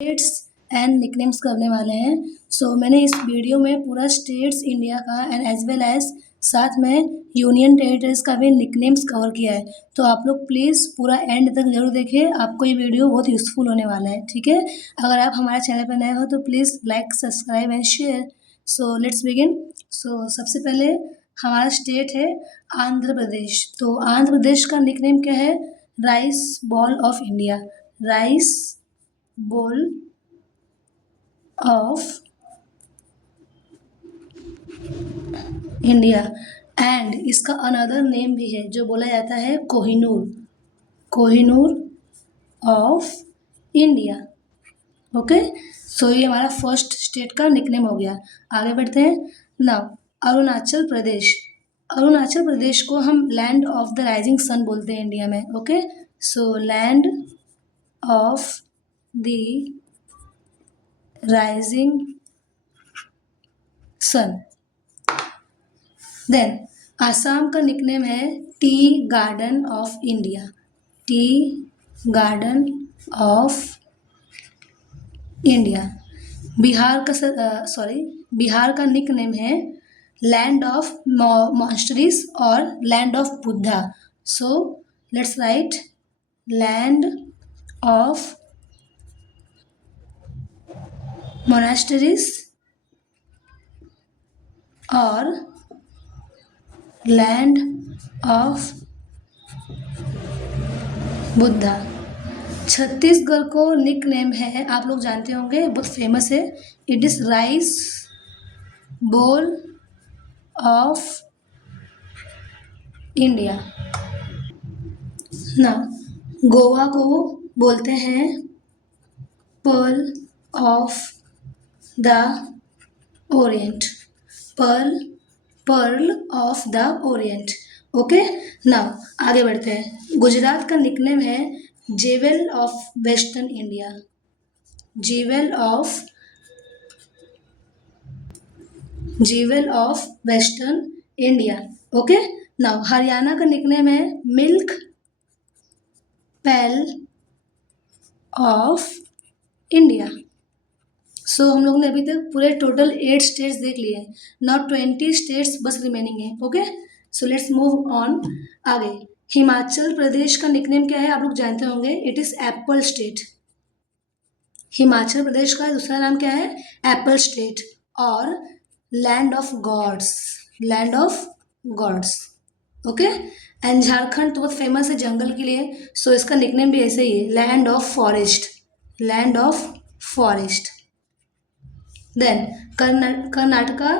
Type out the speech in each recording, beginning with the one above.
States and nicknames करने वाले हैं। मैंने इस वीडियो में पूरा स्टेट्स इंडिया का एंड एज वेल एज साथ में यूनियन टेरिटरीज का भी निकनेम्स कवर किया है। तो आप लोग प्लीज़ पूरा एंड तक जरूर देखिए, आपको ये वीडियो बहुत यूज़फुल होने वाला है। ठीक है, अगर आप हमारे चैनल पर नए हो तो please like, subscribe and share. Let's begin. सबसे पहले हमारा स्टेट है आंध्र प्रदेश। तो आंध्र प्रदेश का निकनेम क्या है? Rice ball of India. Rice बोल ऑफ इंडिया। एंड इसका अनदर नेम भी है जो बोला जाता है Kohinoor. Kohinoor of India. Okay, ये हमारा फर्स्ट स्टेट का निकनेम हो गया। आगे बढ़ते हैं। नाउ अरुणाचल प्रदेश। अरुणाचल प्रदेश को हम land of the rising sun बोलते हैं इंडिया में। Okay, land of the rising sun. Then Assam का निकनेम है tea garden of India. Tea garden of India. Bihar का निकनेम है लैंड ऑफ मॉन्स्टरीज और land of Buddha. Let's write land of monasteries और land of Buddha. Chhattisgarh को निकनेम है, आप लोग जानते होंगे, बहुत फेमस है। इट इज राइस बोल ऑफ इंडिया। ना गोवा को बोलते हैं pearl of the Orient. Pearl of the Orient. Okay, now आगे बढ़ते हैं। गुजरात का निकनेम है jewel of western India. Jewel of western India. Okay, now Haryana का निकनेम है मिल्क पैल ऑफ इंडिया। हम लोग ने अभी तक पूरे टोटल 8 स्टेट्स देख लिए। नाउ 20 स्टेट्स बस रिमेनिंग है। ओके, लेट्स मूव ऑन आगे। हिमाचल प्रदेश का निकनेम क्या है? आप लोग जानते होंगे, it is apple state. Himachal Pradesh का दूसरा नाम क्या है? एप्पल स्टेट और land of gods. Land of gods. Okay, and Jharkhand तो बहुत फेमस है जंगल के लिए, इसका निकनेम भी ऐसे ही है, land of forest. Land of forest. Then Karnataka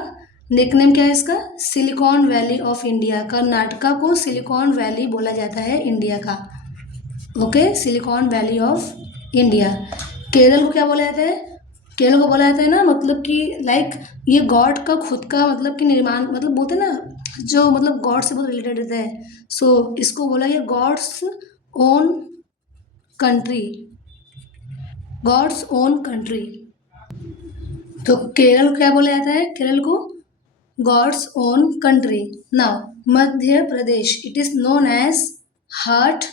nickname क्या है इसका? Silicon valley of India. Karnataka को सिलिकॉन वैली बोला जाता है इंडिया का। Okay, silicon valley of India. Kerala को क्या बोला जाता है? केरल को बोला जाता है ना, मतलब कि लाइक ये गॉड का खुद का मतलब कि निर्माण, मतलब बोलते हैं ना, जो मतलब गॉड से बहुत रिलेटेड रहता है। इसको बोला गया God's own country. God's own country. तो केरल को क्या बोला जाता है? केरल को God's own country. Now Madhya Pradesh, it is known as heart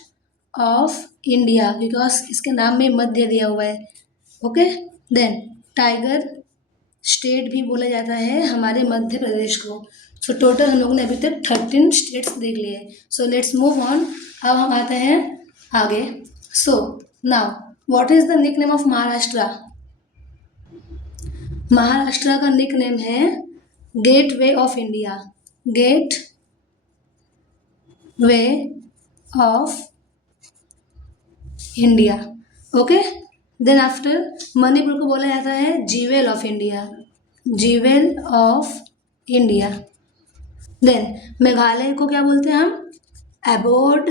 of India because इसके नाम में मध्य दिया हुआ है। ओके, देन टाइगर स्टेट भी बोला जाता है हमारे मध्य प्रदेश को। टोटल हम लोगों ने अभी तक 13 स्टेट्स देख लिए। Let's move on. अब हम आते हैं आगे। Now what is the nickname of Maharashtra? Maharashtra का निकनेम है gateway of India. Gateway of India. Okay, then after Manipur को बोला जाता है jewel of India. Jewel of India. Then Meghalaya को क्या बोलते हैं हम? Abode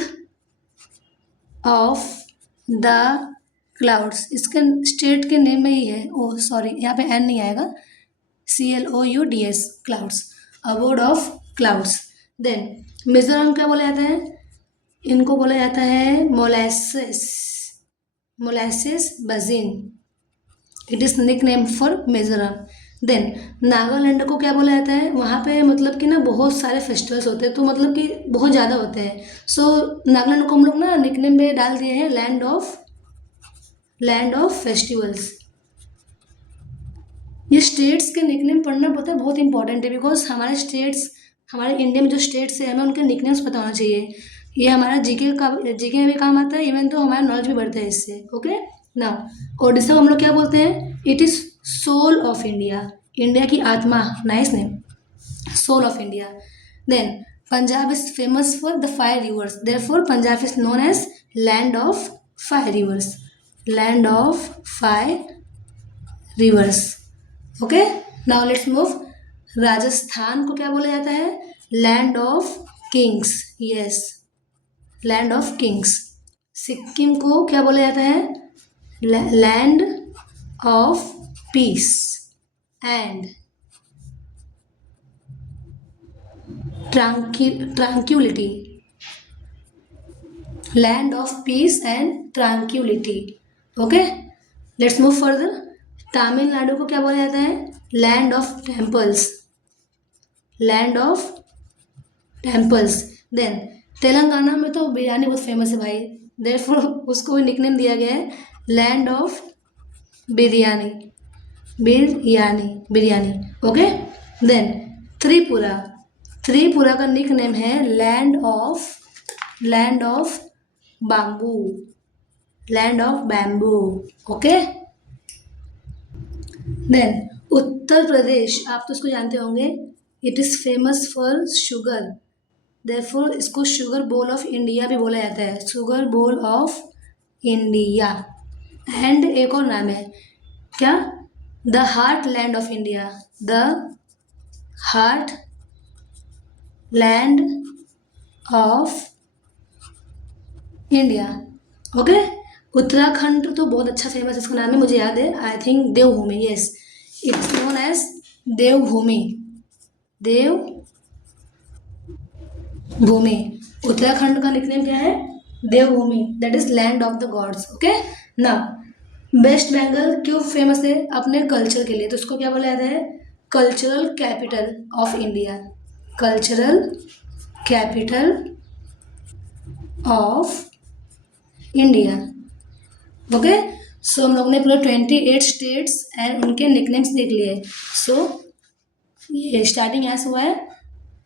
of the clouds. इसके स्टेट के नेम में ही है। यहाँ पे एन नहीं आएगा, CLOUDS, clouds. Abode of clouds. Then Mizoram क्या बोला जाता है? इनको बोला जाता है molasses basin. It is nickname for Mizoram. Then Nagaland को क्या बोला जाता है? वहाँ पे मतलब कि ना बहुत सारे फेस्टिवल्स होते हैं, तो मतलब कि बहुत ज़्यादा होते हैं। नागालैंड को हम लोग ना निकनेम में डाल दिए हैं लैंड ऑफ फेस्टिवल्स। ये स्टेट्स के निकनेम पढ़ना पता है बहुत इंपॉर्टेंट है, बिकॉज हमारे स्टेट्स, हमारे इंडिया में जो स्टेट्स है हमें उनके निकनेम्स पता होना चाहिए। ये हमारा जीके में भी काम आता है, इवन तो हमारा नॉलेज भी बढ़ता है इससे। ओके नाउ, ओडिशा को हम लोग क्या बोलते हैं? It is soul of India, India की आत्मा। Nice name, soul of India. Then Punjab is famous for the 5 rivers, therefore Punjab is known as land of 5 rivers, land of 5 rivers. Okay now let's move. Rajasthan को क्या बोला जाता है? Land of kings, yes, land of kings. Sikkim को क्या बोला जाता है? Land of peace and tranquillity, land of peace and ट्रांक्यूलिटी। Okay let's move further. Tamil Nadu को क्या बोला जाता है? Land of temples, land of temples. Then Telangana में तो बिरयानी बहुत फेमस है भाई, देयरफॉर उसको भी निकनेम दिया गया है land of biryani, biryani, biryani. Okay then Tripura, Tripura का निकनेम है land of bamboo, land of bamboo. Okay then Uttar Pradesh, आप तो इसको जानते होंगे, it is famous for sugar, therefore इसको शुगर बोल ऑफ इंडिया भी बोला जाता है, sugar bowl of India. And एक और नाम है क्या? The heart land of India, the heart land of India. Okay Uttarakhand तो बहुत अच्छा फेमस, इसका नाम है, मुझे याद है, I think Devbhoomi, yes, it's known as Devbhoomi, Devbhoomi. Uttarakhand का निकनेम क्या है? Devbhoomi, that is land of the gods. Okay now West Bengal क्यों फेमस है? अपने कल्चर के लिए, तो उसको क्या बोला जाता है? Cultural capital of India, cultural capital of India. Okay सो हम लोग ने पूरा 28 स्टेट्स एंड उनके निकनेम्स देख लिए। सो ये स्टार्टिंग ऐसा हुआ है,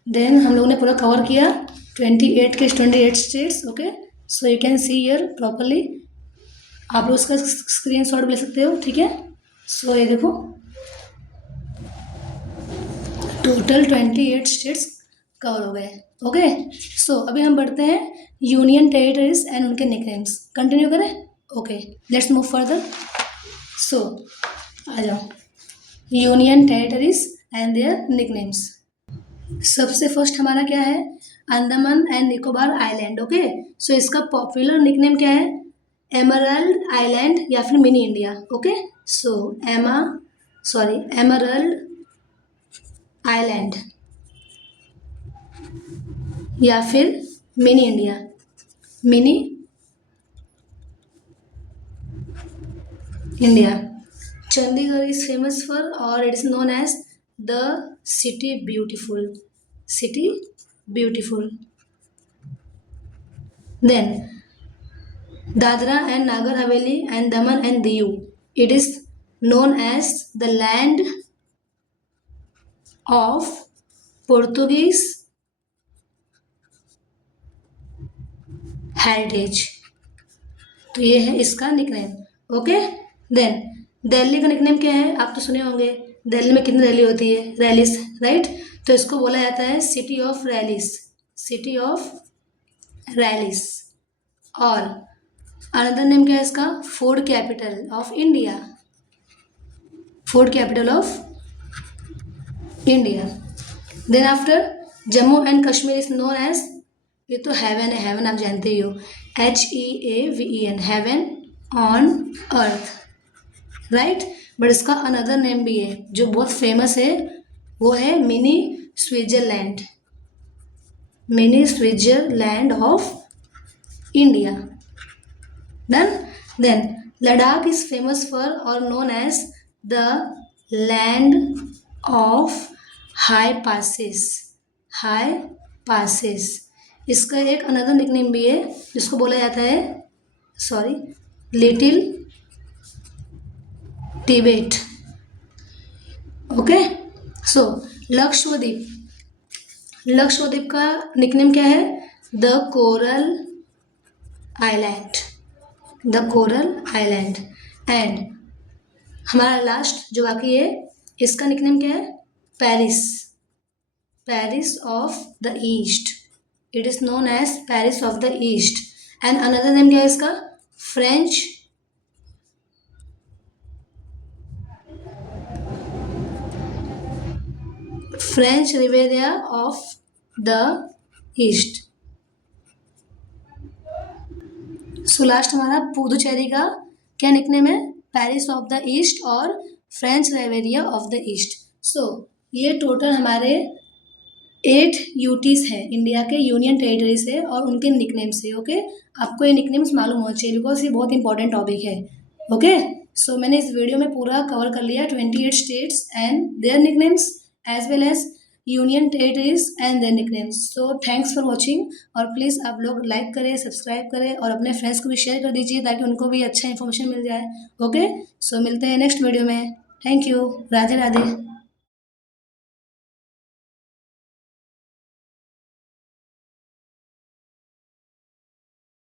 देन हम लोग ने पूरा कवर किया 28 states. Okay so you can see here properly, आप लोग उसका स्क्रीनशॉट भी ले सकते हो, ठीक है। सो ये देखो टोटल 28 स्टेट्स कवर हो गए। ओके सो अभी हम बढ़ते हैं यूनियन टेरिटरीज एंड उनके निकनेम्स, कंटिन्यू करें। Okay let's move further. So आ जाओ, union territories and their nicknames. सबसे फर्स्ट हमारा क्या है? Andaman and Nicobar island. Okay so इसका पॉपुलर निकनेम क्या है? एमरल्ड आइलैंड या फिर mini India. Okay so emerald island या फिर mini India, mini India. Chandigarh is famous for और it is known as the city beautiful, city beautiful. Then Dadra and Nagar Haveli and Daman and Diu, it is known as the land of Portuguese heritage। तो ये है इसका nickname. Okay then Delhi का nickname क्या है? आप तो सुने होंगे, दिल्ली में कितनी रैली होती है? Rallies, right. तो इसको बोला जाता है city of rallies, city of rallies. और अनदर नेम क्या है इसका? Food capital of India, food capital of India. Then after Jammu and Kashmir is known as, ये तो हेवन है, हेवन आप जानते ही हो, HEAVEN, heaven on earth, right. But इसका अनदर नेम भी है जो बहुत फेमस है, वो है mini Switzerland, mini Switzerland of India. Done. Then Ladakh is famous for और known as the land of high passes, high passes. इसका एक अनदर निकनेम भी है जिसको बोला जाता है, little Tibet, okay. So Lakshadweep, Lakshadweep का निकनेम क्या है? The coral island, the coral island. And हमारा लास्ट जो बाकी है, इसका निकनेम क्या है? Paris, Paris of the east, it is known as Paris of the east. And another name क्या है इसका? French, French Riviera of the east. So last हमारा पुदुचेरी का क्या निकनेम है? पेरिस ऑफ द ईस्ट और French Riviera of the east. So ये total हमारे 8 यूटीज है, इंडिया के यूनियन टेरिटरी से और उनके निकनेम से। ओके, आपको ये निकनेम्स मालूम होना चाहिए बिकॉज ये बहुत इंपॉर्टेंट टॉपिक है। ओके, सो मैंने इस वीडियो में पूरा कवर कर लिया 28 states and their nicknames as well as union territories and their nicknames. So thanks for watching, और प्लीज़ आप लोग लाइक करें, सब्सक्राइब करें और अपने फ्रेंड्स को भी शेयर कर दीजिए ताकि उनको भी अच्छा इन्फॉर्मेशन मिल जाए। ओके, सो मिलते हैं नेक्स्ट वीडियो में। Thank you, Radhe Radhe.